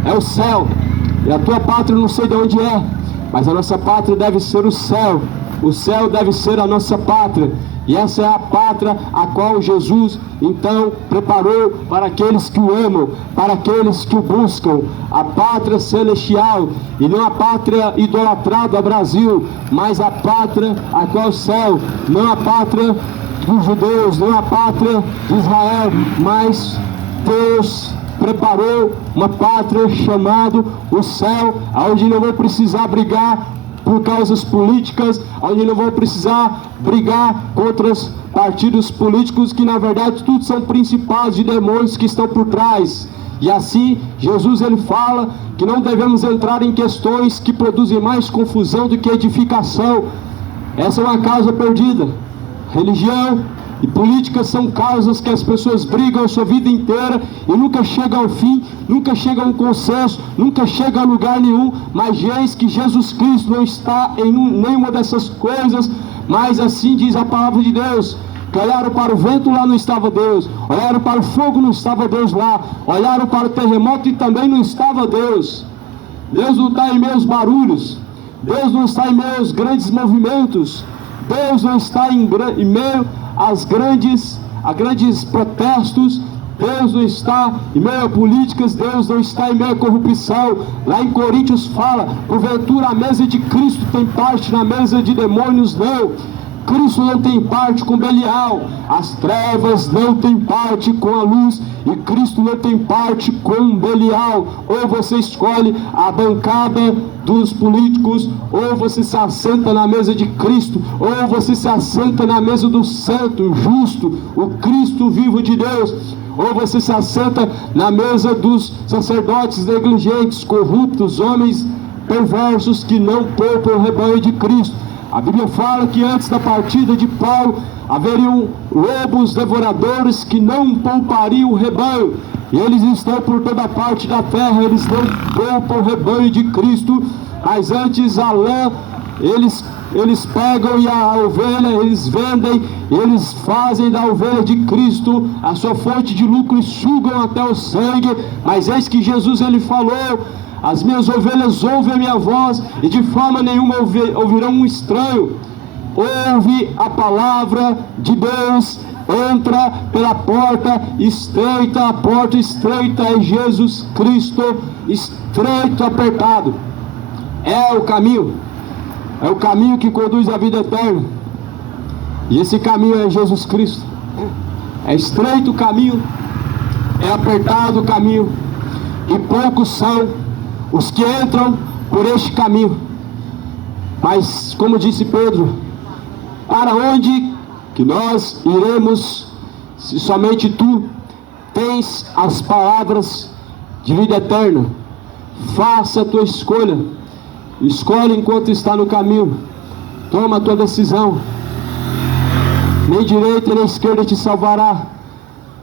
é o céu, e a tua pátria não sei de onde é, mas a nossa pátria deve ser o céu deve ser a nossa pátria. E essa é a pátria a qual Jesus, então, preparou para aqueles que o amam, para aqueles que o buscam. A pátria celestial, e não a pátria idolatrada Brasil, mas a pátria a qual é o céu. Não a pátria dos judeus, não a pátria de Israel, mas Deus preparou uma pátria chamada o céu, onde não vou precisar brigar por causas políticas, onde não vão precisar brigar contra os partidos políticos, que na verdade tudo são principados de demônios que estão por trás. E assim, Jesus ele fala que não devemos entrar em questões que produzem mais confusão do que edificação. Essa é uma causa perdida. Religião e política são causas que as pessoas brigam a sua vida inteira e nunca chegam ao fim, nunca chegam a um consenso, nunca chegam a lugar nenhum. Mas eis que Jesus Cristo não está em nenhuma dessas coisas. Mas assim diz a palavra de Deus, que olharam para o vento, lá não estava Deus, olharam para o fogo, não estava Deus lá, olharam para o terremoto e também não estava Deus. Deus não está em meus barulhos, Deus não está em meus grandes movimentos, Deus não está em meio a grandes protestos, Deus não está em meio a políticas, Deus não está em meio a corrupção. Lá em Coríntios fala, porventura a mesa de Cristo tem parte na mesa de demônios? Não. Cristo não tem parte com Belial, as trevas não têm parte com a luz, e Cristo não tem parte com Belial. Ou você escolhe a bancada dos políticos, ou você se assenta na mesa de Cristo, ou você se assenta na mesa do santo, justo, o Cristo vivo de Deus, ou você se assenta na mesa dos sacerdotes negligentes, corruptos, homens perversos que não poupam o rebanho de Cristo. A Bíblia fala que antes da partida de Paulo haveriam lobos devoradores que não poupariam o rebanho, e eles estão por toda parte da terra, eles não poupam o rebanho de Cristo. Mas antes a lã, eles pegam, e a ovelha eles vendem, eles fazem da ovelha de Cristo a sua fonte de lucro e sugam até o sangue. Mas eis que Jesus ele falou, as minhas ovelhas ouvem a minha voz, e de forma nenhuma ouvirão um estranho. Ouve a palavra de Deus, entra pela porta estreita. A porta estreita é Jesus Cristo, estreito, apertado. É o caminho que conduz à vida eterna. E esse caminho é Jesus Cristo. É estreito o caminho, é apertado o caminho, e poucos são os que entram por este caminho. Mas, como disse Pedro, para onde que nós iremos, se somente tu tens as palavras de vida eterna? Faça a tua escolha, escolhe enquanto está no caminho, toma a tua decisão. Nem direita nem esquerda te salvará,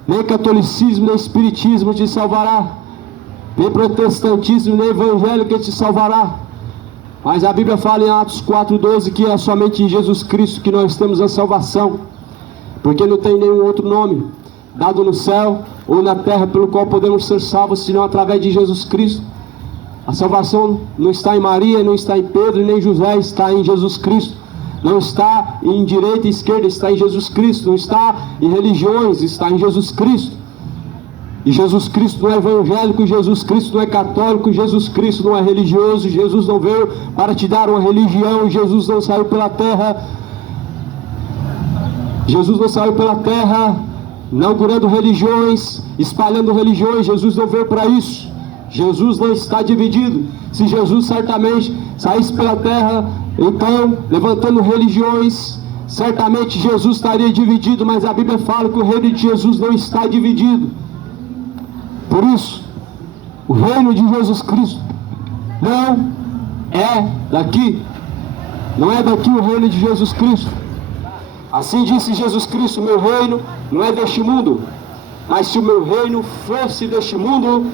nem catolicismo nem espiritismo te salvará, nem protestantismo, nem evangelho que te salvará. Mas a Bíblia fala em Atos 4,12 que é somente em Jesus Cristo que nós temos a salvação, porque não tem nenhum outro nome dado no céu ou na terra pelo qual podemos ser salvos, senão através de Jesus Cristo. A salvação não está em Maria, não está em Pedro, nem em José, está em Jesus Cristo. Não está em direita e esquerda, está em Jesus Cristo. Não está em religiões, está em Jesus Cristo. E Jesus Cristo não é evangélico, Jesus Cristo não é católico, Jesus Cristo não é religioso, Jesus não veio para te dar uma religião, Jesus não saiu pela terra, inaugurando religiões, espalhando religiões. Jesus não veio para isso. Jesus não está dividido. Se Jesus certamente saísse pela terra, então, levantando religiões, certamente Jesus estaria dividido, mas a Bíblia fala que o reino de Jesus não está dividido. Por isso, o reino de Jesus Cristo não é daqui. Não é daqui o reino de Jesus Cristo. Assim disse Jesus Cristo: meu reino não é deste mundo, mas se o meu reino fosse deste mundo,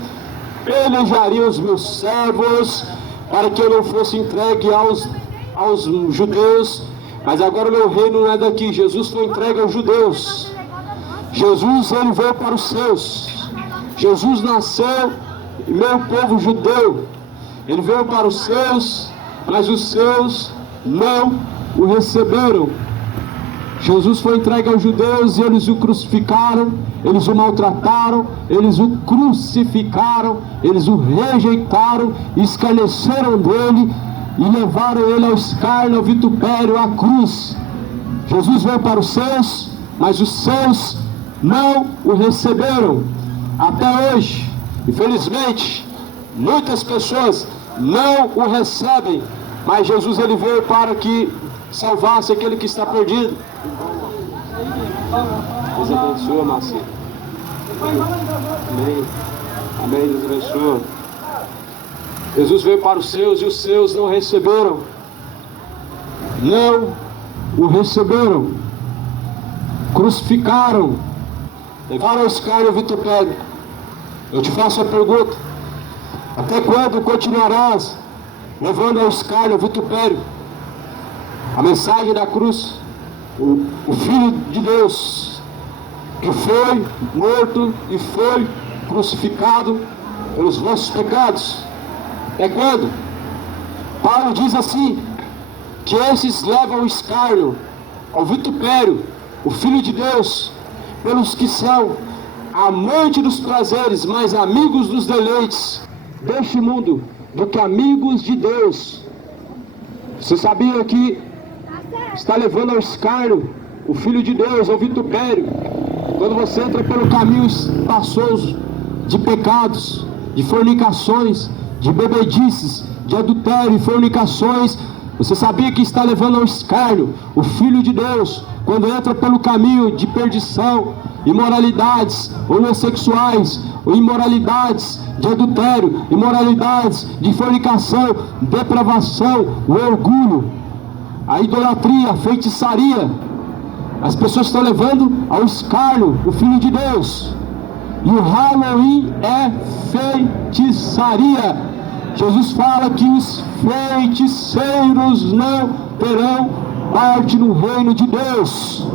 pelejaria os meus servos para que eu não fosse entregue aos judeus. Mas agora o meu reino não é daqui. Jesus foi entregue aos judeus. Jesus, ele veio para os seus. Jesus nasceu em meu povo judeu. Ele veio para os seus, mas os seus não o receberam. Jesus foi entregue aos judeus e eles o crucificaram, eles o maltrataram, eles o crucificaram, eles o rejeitaram, escarneceram dele e levaram ele ao escárnio, ao vitupério, à cruz. Jesus veio para os seus, mas os seus não o receberam. Até hoje, infelizmente, muitas pessoas não o recebem, mas Jesus, ele veio para que salvasse aquele que está perdido. Deus abençoe, Marcinho. Amém. Amém, Deus abençoe. Jesus veio para os seus e os seus não receberam. Não o receberam. Crucificaram. Levaram ao escárnio, ao vitupério. Eu te faço a pergunta: até quando continuarás levando ao escárnio, ao vitupério a mensagem da cruz? O Filho de Deus, que foi morto e foi crucificado pelos vossos pecados. É quando? Paulo diz assim, que esses levam ao escárnio, ao vitupério, o Filho de Deus, pelos que são amantes dos prazeres, mas amigos dos deleites deste mundo, do que amigos de Deus. Você sabia que está levando ao escárnio o Filho de Deus, ao vitupério, quando você entra pelo caminho espaçoso de pecados, de fornicações, de bebedices, de adultério e fornicações? Você sabia que está levando ao escárnio o Filho de Deus, quando entra pelo caminho de perdição, imoralidades homossexuais, imoralidades de adultério, imoralidades de fornicação, depravação, o orgulho, a idolatria, a feitiçaria? As pessoas estão levando ao escárnio o Filho de Deus. E o Halloween é feitiçaria. Jesus fala que os feiticeiros não terão parte no reino de Deus.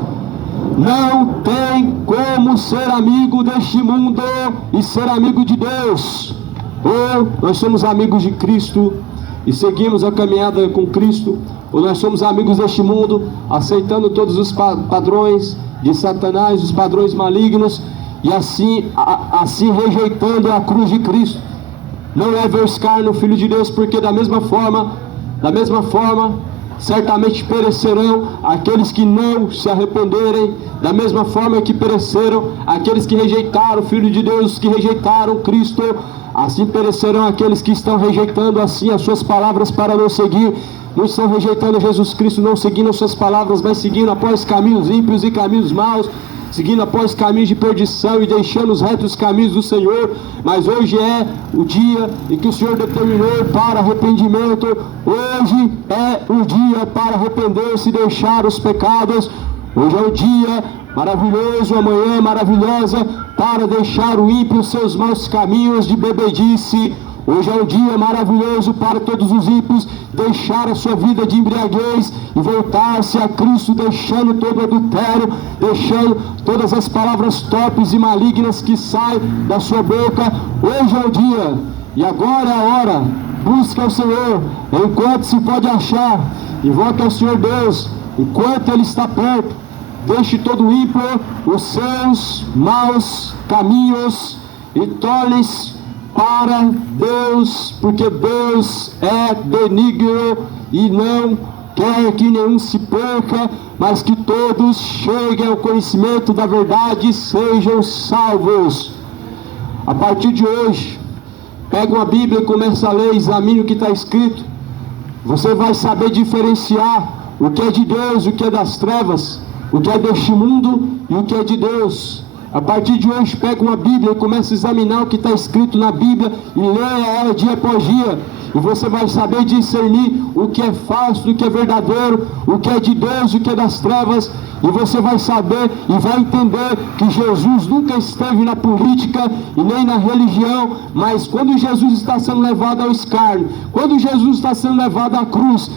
Não tem como ser amigo deste mundo e ser amigo de Deus. Ou nós somos amigos de Cristo e seguimos a caminhada com Cristo, ou nós somos amigos deste mundo, aceitando todos os padrões de Satanás, os padrões malignos, e assim rejeitando a cruz de Cristo. Não leve ao escárnio o Filho de Deus, porque da mesma forma, certamente perecerão aqueles que não se arrependerem, da mesma forma que pereceram aqueles que rejeitaram o Filho de Deus, que rejeitaram Cristo, assim perecerão aqueles que estão rejeitando assim as suas palavras para não seguir. Muitos estão rejeitando Jesus Cristo, não seguindo as suas palavras, mas seguindo após caminhos ímpios e caminhos maus, seguindo após caminhos de perdição e deixando os retos caminhos do Senhor. Mas hoje é o dia em que o Senhor determinou para arrependimento. Hoje é o dia para arrepender-se e deixar os pecados. Hoje é o dia maravilhoso, amanhã maravilhosa, para deixar o ímpio os seus maus caminhos de bebedice. Hoje é um dia maravilhoso para todos os ímpios deixar a sua vida de embriaguez e voltar-se a Cristo, deixando todo adultério, deixando todas as palavras torpes e malignas que saem da sua boca. Hoje é o dia, e agora é a hora. Busque ao Senhor enquanto se pode achar, invoque ao Senhor Deus enquanto Ele está perto. Deixe todo ímpio os seus maus caminhos e tornem-se para Deus, porque Deus é benigno e não quer que nenhum se perca, mas que todos cheguem ao conhecimento da verdade e sejam salvos. A partir de hoje, pega uma Bíblia e começa a ler, examine o que está escrito. Você vai saber diferenciar o que é de Deus, o que é das trevas, o que é deste mundo e o que é de Deus. A partir de hoje, pega uma Bíblia e começa a examinar o que está escrito na Bíblia e leia ela dia após dia. E você vai saber discernir o que é falso, o que é verdadeiro, o que é de Deus, o que é das trevas. E você vai saber e vai entender que Jesus nunca esteve na política e nem na religião, mas quando Jesus está sendo levado ao escárnio, quando Jesus está sendo levado à cruz,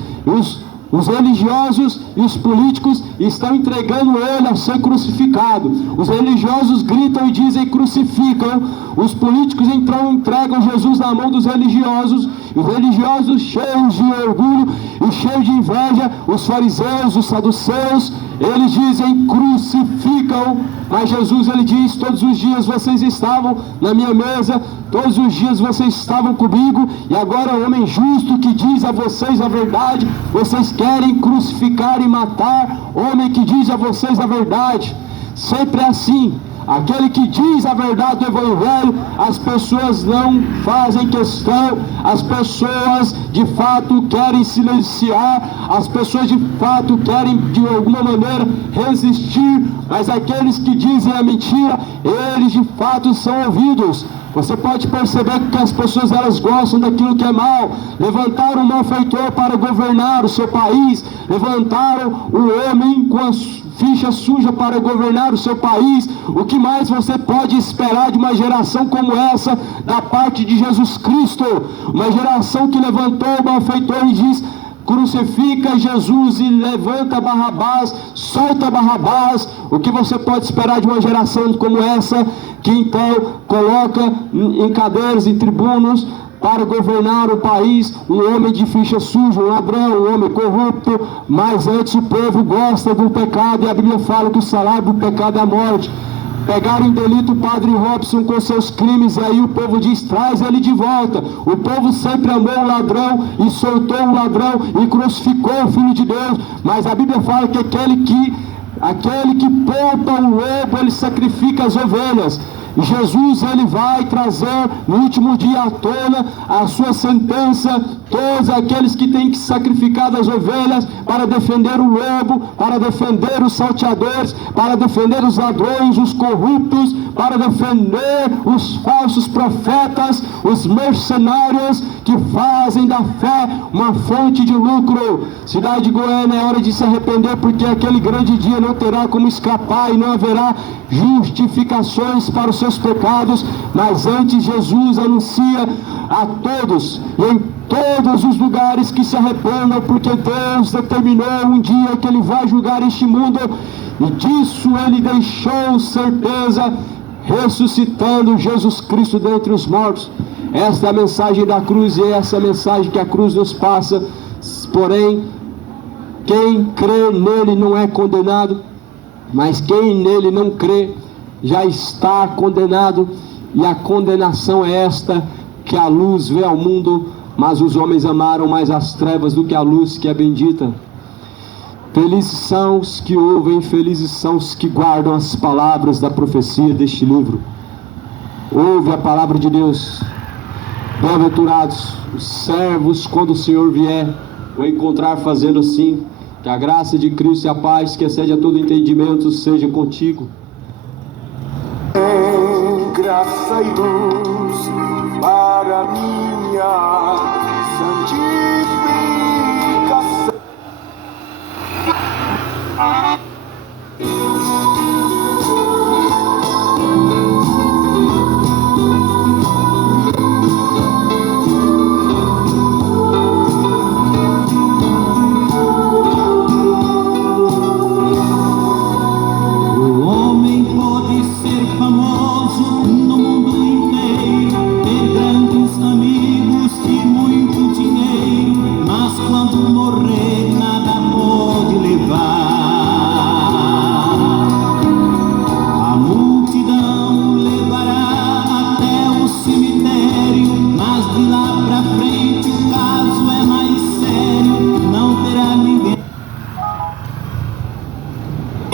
os religiosos e os políticos estão entregando ele a ser crucificado. Os religiosos gritam e dizem crucificam. Os políticos então entregam Jesus na mão dos religiosos. Os religiosos, cheios de orgulho e cheios de inveja, os fariseus, os saduceus, eles dizem crucificam. Mas Jesus, ele diz: todos os dias vocês estavam na minha mesa, todos os dias vocês estavam comigo, e agora o homem justo que diz a vocês a verdade, vocês querem crucificar e matar o homem que diz a vocês a verdade. Sempre é assim. Aquele que diz a verdade do Evangelho, as pessoas não fazem questão, as pessoas de fato querem silenciar, as pessoas de fato querem de alguma maneira resistir, mas aqueles que dizem a mentira, eles de fato são ouvidos. Você pode perceber que as pessoas, elas gostam daquilo que é mal. Levantaram um malfeitor para governar o seu país, levantaram um homem com a ficha suja para governar o seu país. O que mais você pode esperar de uma geração como essa da parte de Jesus Cristo? Uma geração que levantou o malfeitor e diz: crucifica Jesus e levanta Barrabás, solta Barrabás. O que você pode esperar de uma geração como essa, que então coloca em cadeiras, em tribunos, para governar o país, um homem de ficha suja, um ladrão, um homem corrupto? Mas antes o povo gosta do pecado, e a Bíblia fala que o salário do pecado é a morte. Pegaram em delito o padre Robson com seus crimes, e aí o povo diz: traz ele de volta. O povo sempre amou o ladrão e soltou o ladrão e crucificou o Filho de Deus. Mas a Bíblia fala que aquele que poupa o lobo, ele sacrifica as ovelhas. E Jesus, ele vai trazer no último dia à tona a sua sentença. Todos aqueles que têm que sacrificar das ovelhas para defender o lobo, para defender os salteadores, para defender os ladrões, os corruptos, para defender os falsos profetas, os mercenários que fazem da fé uma fonte de lucro. Cidade de Goiânia, é hora de se arrepender, porque aquele grande dia não terá como escapar e não haverá justificações para os seus pecados. Mas antes, Jesus anuncia a todos, em todos os lugares, que se arrependam, porque Deus determinou um dia que Ele vai julgar este mundo, e disso Ele deixou certeza, ressuscitando Jesus Cristo dentre os mortos. Esta é a mensagem da cruz, e essa é a mensagem que a cruz nos passa. Porém, quem crê nele não é condenado, mas quem nele não crê já está condenado. E a condenação é esta: que a luz veio ao mundo, mas os homens amaram mais as trevas do que a luz, que é bendita. Felizes são os que ouvem, felizes são os que guardam as palavras da profecia deste livro. Ouve a palavra de Deus. Bem-aventurados os servos, quando o Senhor vier o encontrar fazendo assim. Que a graça de Cristo e a paz, que excede a todo entendimento, seja contigo. Em graça e luz para minha santificação. Ter grandes amigos e muito dinheiro, mas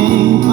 Quem